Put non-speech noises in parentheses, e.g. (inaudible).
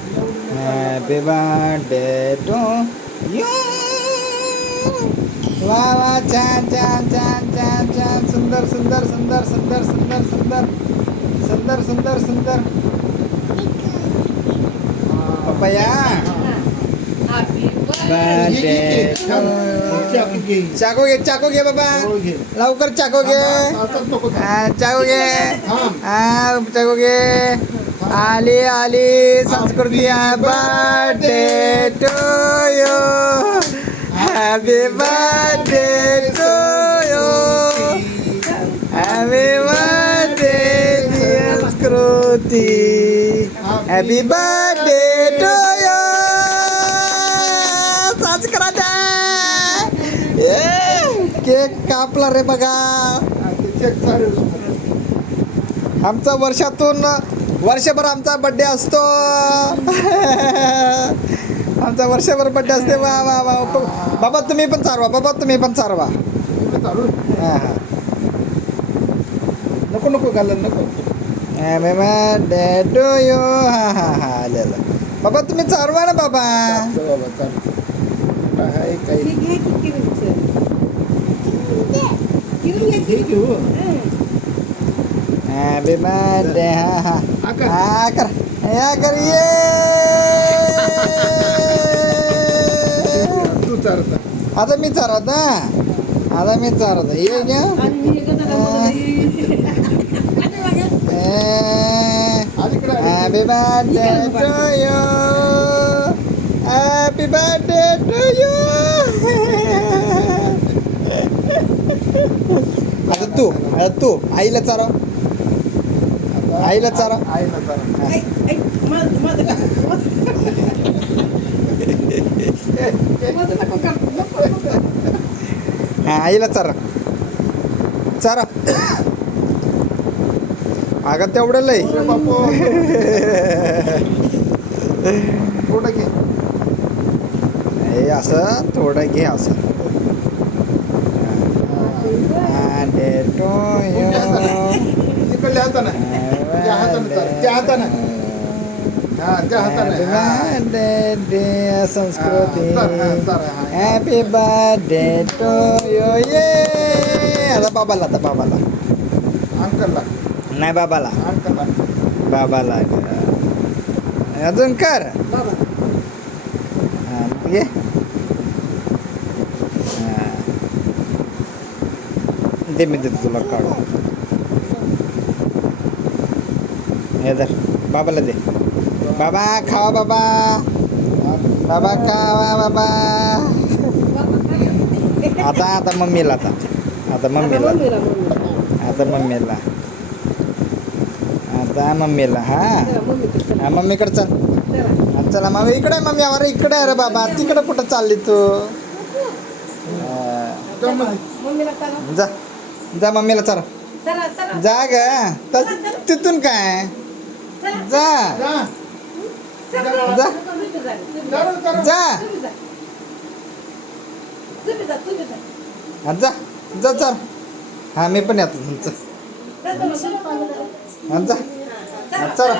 Happy birthday to you वा वा छान छान छान छान छान सुंदर सुंदर सुंदर सुंदर सुंदर सुंदर सुंदर सुंदर सुंदर पपया बर्थडे चाकू घे चाकू घे बाबा लवकर चाकू घे हा, चाकू घे हा घे आली आली Sanskriti birthday to you happy birthday to you happy birthday Sanskriti happy birthday to you Sanskriti cake कापला रे बघा. आमचा वर्षातून वर्षभर आमचा बड्डे असतो. (laughs) आमचा वर्षभर बड्डे असते. वा वा वा. बाबा तुम्ही पण चारवा. बाबा तुम्ही पण चारवा. हा हा. नको नको घालन नको. बर्थडे टू यू हा हा हा. आलेलं बाबा तुम्ही चारवा ना बाबा? काही हॅपी बर्थडे हा हा हा कर. या कर ये तू चालता आता मी चारवत ना आता मी चारवत ये घ्या happy birthday to you happy birthday to you आता तू आता तू आईला चारव. आईला चारा. आईला चारा. हा आईला चारा. चारा. अगं तेवढं लय. बापू. थोडं घे. हे असं थोडं घे असं. you. त्या हातानं चाल त्या हातानं. हा त्या हातानं. हा. Happy birthday dear संस्कृती. हा, चाल, हा, चाल, हा. हॅपी बर्थडे टू यू ये आता बाबाला आता बाबाला. अंकलला. नाही बाबाला. अंकलला. बाबाला अजून कर. हा, हा. दे मी देतो तुला काढून हे धर बाबाला दे। बाबा खावा बाबा। बाबा खावा बाबा। आता आता मम्मीला आता। आता मम्मीला आता मम्मीला आता मम्मीला हा? हा मम्मीकडे चल. चला. मम्मी इकडे मम्मी अरे इकडे आहे रे बाबा. तिकडे कुठं चालली तू? जा जा मम्मीला चला. जा ग. तिथून काय? जा. जा. जा. जा. हा, जा. जा चल हा मी पण येतो हा, जा. चला.